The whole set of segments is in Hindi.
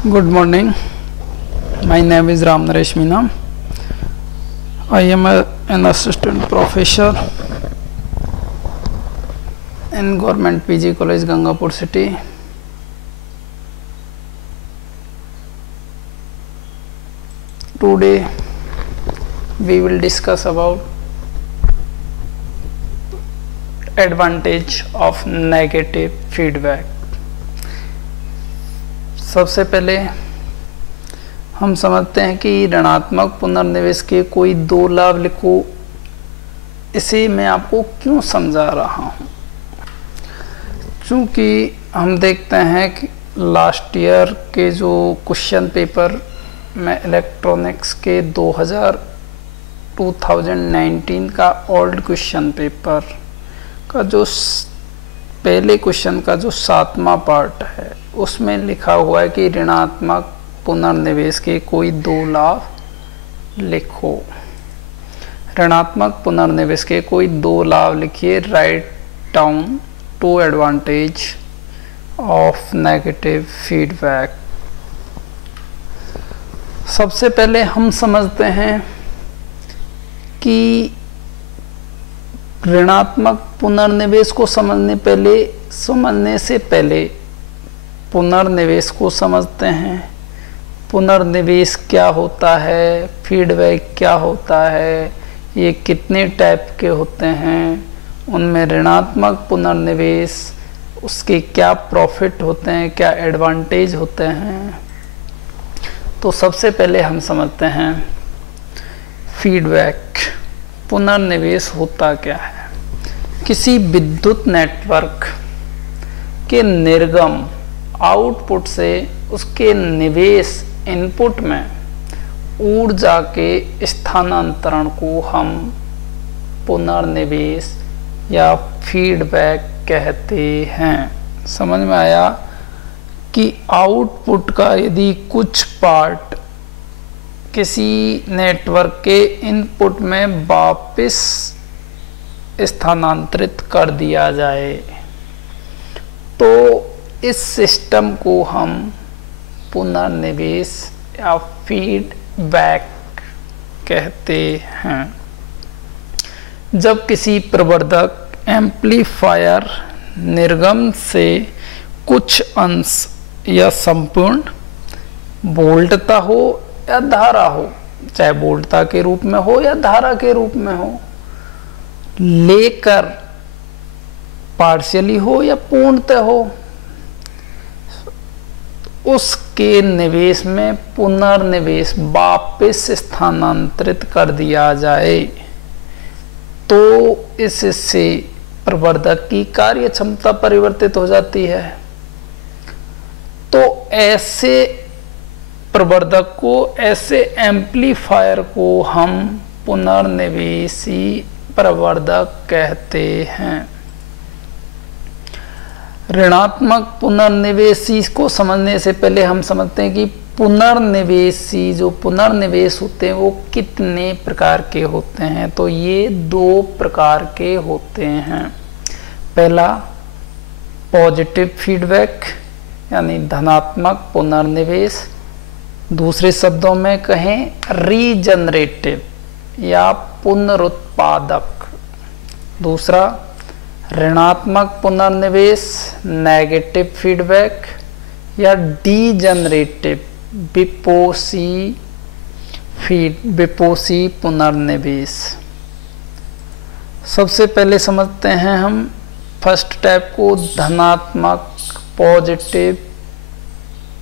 Good morning. My name is Ram Naresh Meena. I am an assistant professor in Government PG College, Gangapur City. Today we will discuss about advantage of negative feedback. सबसे पहले हम समझते हैं कि ऋणात्मक पुनर्निवेश के कोई दो लाभ लिखो। इसे मैं आपको क्यों समझा रहा हूँ, क्योंकि हम देखते हैं कि लास्ट ईयर के जो क्वेश्चन पेपर में इलेक्ट्रॉनिक्स के 2019 का ओल्ड क्वेश्चन पेपर का जो पहले क्वेश्चन का जो 7वां पार्ट है उसमें लिखा हुआ है कि ऋणात्मक पुनर्निवेश के कोई दो लाभ लिखो। ऋणात्मक पुनर्निवेश के कोई दो लाभ लिखिए। Write down two advantage of negative feedback. सबसे पहले हम समझते हैं कि ऋणात्मक पुनर्निवेश को समझने से पहले पुनर्निवेश को समझते हैं। पुनर्निवेश क्या होता है, फीडबैक क्या होता है, ये कितने टाइप के होते हैं, उनमें ऋणात्मक पुनर्निवेश उसके क्या प्रॉफिट होते हैं, क्या एडवांटेज होते हैं। तो सबसे पहले हम समझते हैं फीडबैक। पुनर्निवेश होता क्या है। किसी विद्युत नेटवर्क के निर्गम आउटपुट से उसके निवेश इनपुट में ऊर्जा के स्थानांतरण को हम पुनर्निवेश या फीडबैक कहते हैं। समझ में आया कि आउटपुट का यदि कुछ पार्ट किसी नेटवर्क के इनपुट में वापस स्थानांतरित कर दिया जाए तो इस सिस्टम को हम पुनर्निवेश या फीडबैक कहते हैं। जब किसी प्रवर्धक एम्पलीफायर निर्गम से कुछ अंश या संपूर्ण वोल्टता हो या धारा हो, चाहे वोल्टता के रूप में हो या धारा के रूप में हो, लेकर पार्शियली हो या पूर्णतः हो, उसके निवेश में पुनर्निवेश वापस स्थानांतरित कर दिया जाए तो इससे प्रवर्धक की कार्य क्षमता परिवर्तित हो जाती है। तो ऐसे प्रवर्धक को, ऐसे एम्पलीफायर को हम पुनर्निवेशी प्रवर्धक कहते हैं। ऋणात्मक पुनर्निवेशी को समझने से पहले हम समझते हैं कि पुनर्निवेशी जो पुनर्निवेश होते हैं वो कितने प्रकार के होते हैं। तो ये दो प्रकार के होते हैं। पहला पॉजिटिव फीडबैक यानी धनात्मक पुनर्निवेश, दूसरे शब्दों में कहें रीजनरेटिव या पुनरुत्पादक। दूसरा ऋणात्मक पुनर्निवेश नेगेटिव फीडबैक या डीजनरेटिव विपोषी पुनर्निवेश। सबसे पहले समझते हैं हम फर्स्ट टाइप को, धनात्मक पॉजिटिव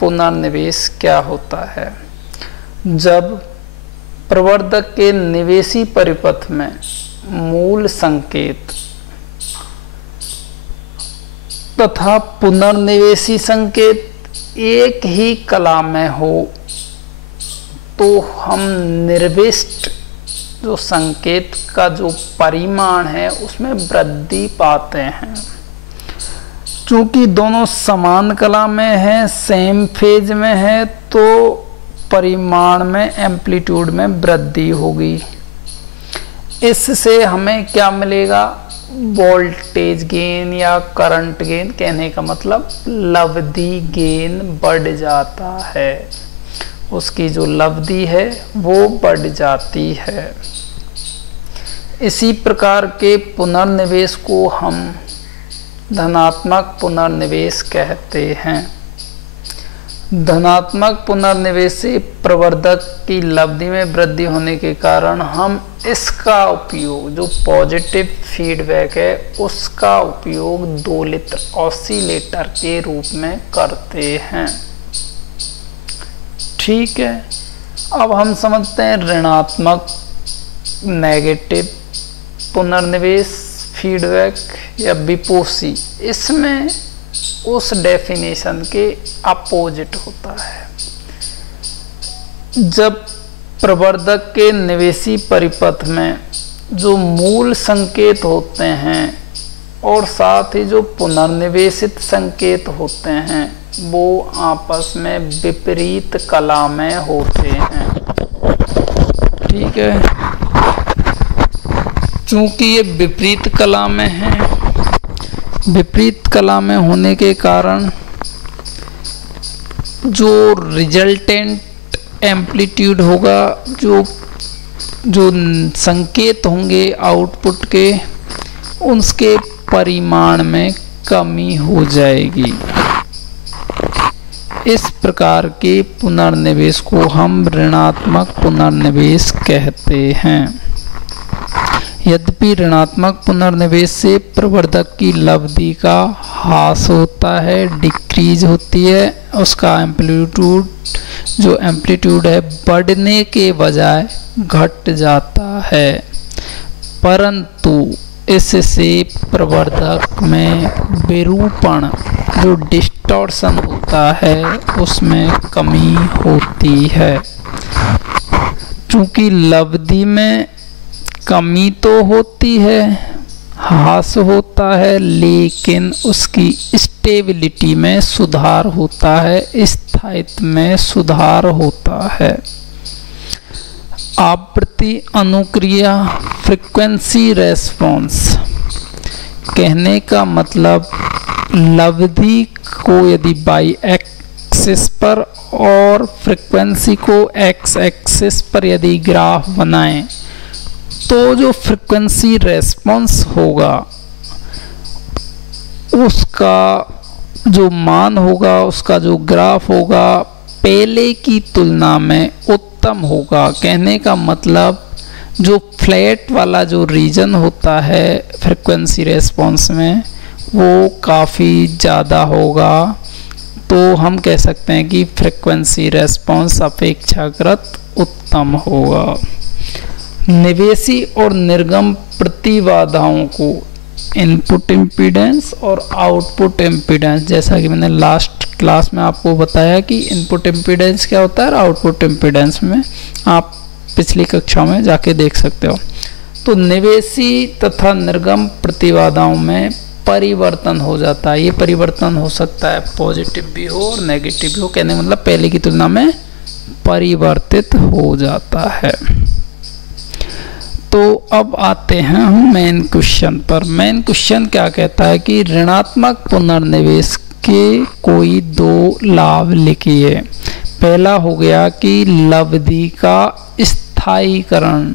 पुनर्निवेश क्या होता है। जब प्रवर्धक के निवेशी परिपथ में मूल संकेत तथा पुनर्निवेशी संकेत एक ही कला में हो तो हम निर्विष्ट जो संकेत का जो परिमाण है उसमें वृद्धि पाते हैं। चूंकि दोनों समान कला में है, सेम फेज में है, तो परिमाण में एम्पलीट्यूड में वृद्धि होगी। इससे हमें क्या मिलेगा, वोल्टेज गेन या करंट गेन, कहने का मतलब लब्धि गेन बढ़ जाता है, उसकी जो लब्धि है वो बढ़ जाती है। इसी प्रकार के पुनर्निवेश को हम धनात्मक पुनर्निवेश कहते हैं। धनात्मक पुनर्निवेश से प्रवर्धक की लब्धि में वृद्धि होने के कारण हम इसका उपयोग, जो पॉजिटिव फीडबैक है उसका उपयोग दोलित्र ऑसिलेटर के रूप में करते हैं। ठीक है, अब हम समझते हैं ऋणात्मक नेगेटिव पुनर्निवेश फीडबैक या विपोषी। इसमें उस डेफिनेशन के अपोजिट होता है। जब प्रवर्धक के निवेशी परिपथ में जो मूल संकेत होते हैं और साथ ही जो पुनर्निवेशित संकेत होते हैं वो आपस में विपरीत कला में होते हैं। ठीक है, चूंकि ये विपरीत कला में है, विपरीत कला में होने के कारण जो रिजल्टेंट एम्पलीट्यूड होगा, जो संकेत होंगे आउटपुट के, उसके परिमाण में कमी हो जाएगी। इस प्रकार के पुनर्निवेश को हम ऋणात्मक पुनर्निवेश कहते हैं। यद्यपि ऋणात्मक पुनर्निवेश से प्रवर्धक की लब्धि का ह्रास होता है, डिक्रीज होती है, उसका एम्पलीट्यूड, जो एम्पलीट्यूड है बढ़ने के बजाय घट जाता है, परंतु इससे प्रवर्धक में विरूपण, जो डिस्टॉर्शन होता है उसमें कमी होती है। चूँकि लब्धि में कमी तो होती है, ह्रास होता है, लेकिन उसकी स्टेबिलिटी में सुधार होता है, स्थायित्व में सुधार होता है। आवृत्ति अनुक्रिया फ्रीक्वेंसी रेस्पॉन्स, कहने का मतलब लब्धि को यदि बाई एक्सिस पर और फ्रीक्वेंसी को एक्स एक्सिस पर यदि ग्राफ बनाएं तो जो फ्रीक्वेंसी रेस्पॉन्स होगा उसका जो मान होगा, उसका जो ग्राफ होगा पहले की तुलना में उत्तम होगा। कहने का मतलब जो फ्लैट वाला जो रीजन होता है फ्रीक्वेंसी रेस्पॉन्स में वो काफ़ी ज़्यादा होगा, तो हम कह सकते हैं कि फ्रीक्वेंसी रेस्पॉन्स अपेक्षाकृत उत्तम होगा। निवेशी और निर्गम प्रतिबाधाओं को इनपुट इम्पीडेंस और आउटपुट इम्पीडेंस, जैसा कि मैंने लास्ट क्लास में आपको बताया कि इनपुट इम्पीडेंस क्या होता है और आउटपुट इम्पीडेंस में आप पिछली कक्षाओं में जाके देख सकते हो। तो निवेशी तथा निर्गम प्रतिबाधाओं में परिवर्तन हो जाता है। ये परिवर्तन हो सकता है पॉजिटिव भी हो और नेगेटिव भी हो, कहने मतलब पहले की तुलना में परिवर्तित हो जाता है। तो अब आते हैं हम मेन क्वेश्चन पर। मेन क्वेश्चन क्या कहता है कि ऋणात्मक पुनर्निवेश के कोई दो लाभ लिखिए। पहला हो गया कि लब्धि का स्थायीकरण,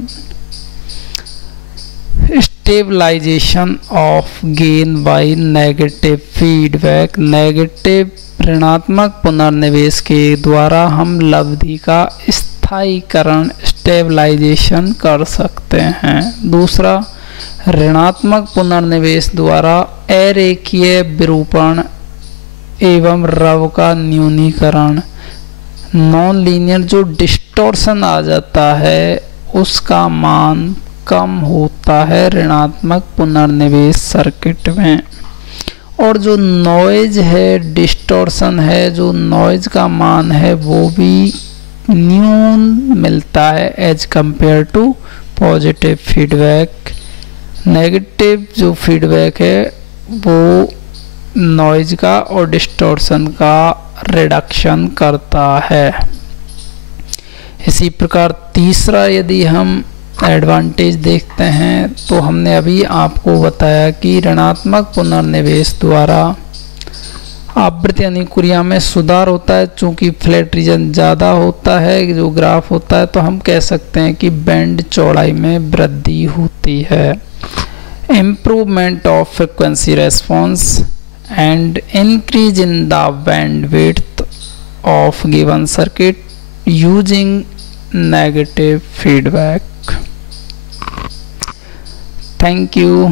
stabilization of gain by negative feedback. Negative ऋणात्मक पुनर्निवेश के द्वारा हम लब्धि का स्थायीकरण, स्टेबलाइजेशन कर सकते हैं। दूसरा, ऋणात्मक पुनर्निवेश द्वारा अरेखीय विरूपण एवं रव का न्यूनीकरण, नॉन लीनियर जो डिस्टॉर्शन आ जाता है उसका मान कम होता है ऋणात्मक पुनर्निवेश सर्किट में। और जो नॉइज है, डिस्टॉर्शन है, जो नॉइज का मान है वो भी न्यून मिलता है as compare to positive feedback. Negative जो फीडबैक है वो नॉइज का और डिस्टॉर्शन का रिडक्शन करता है। इसी प्रकार तीसरा, यदि हम एडवांटेज देखते हैं तो हमने अभी आपको बताया कि ऋणात्मक पुनर्निवेश द्वारा आवृत्ति अनुक्रिया में सुधार होता है। चूंकि फ्लैट रीजन ज़्यादा होता है जो ग्राफ होता है, तो हम कह सकते हैं कि बैंड चौड़ाई में वृद्धि होती है। Improvement of frequency response and increase in the bandwidth of given circuit using negative feedback. Thank you.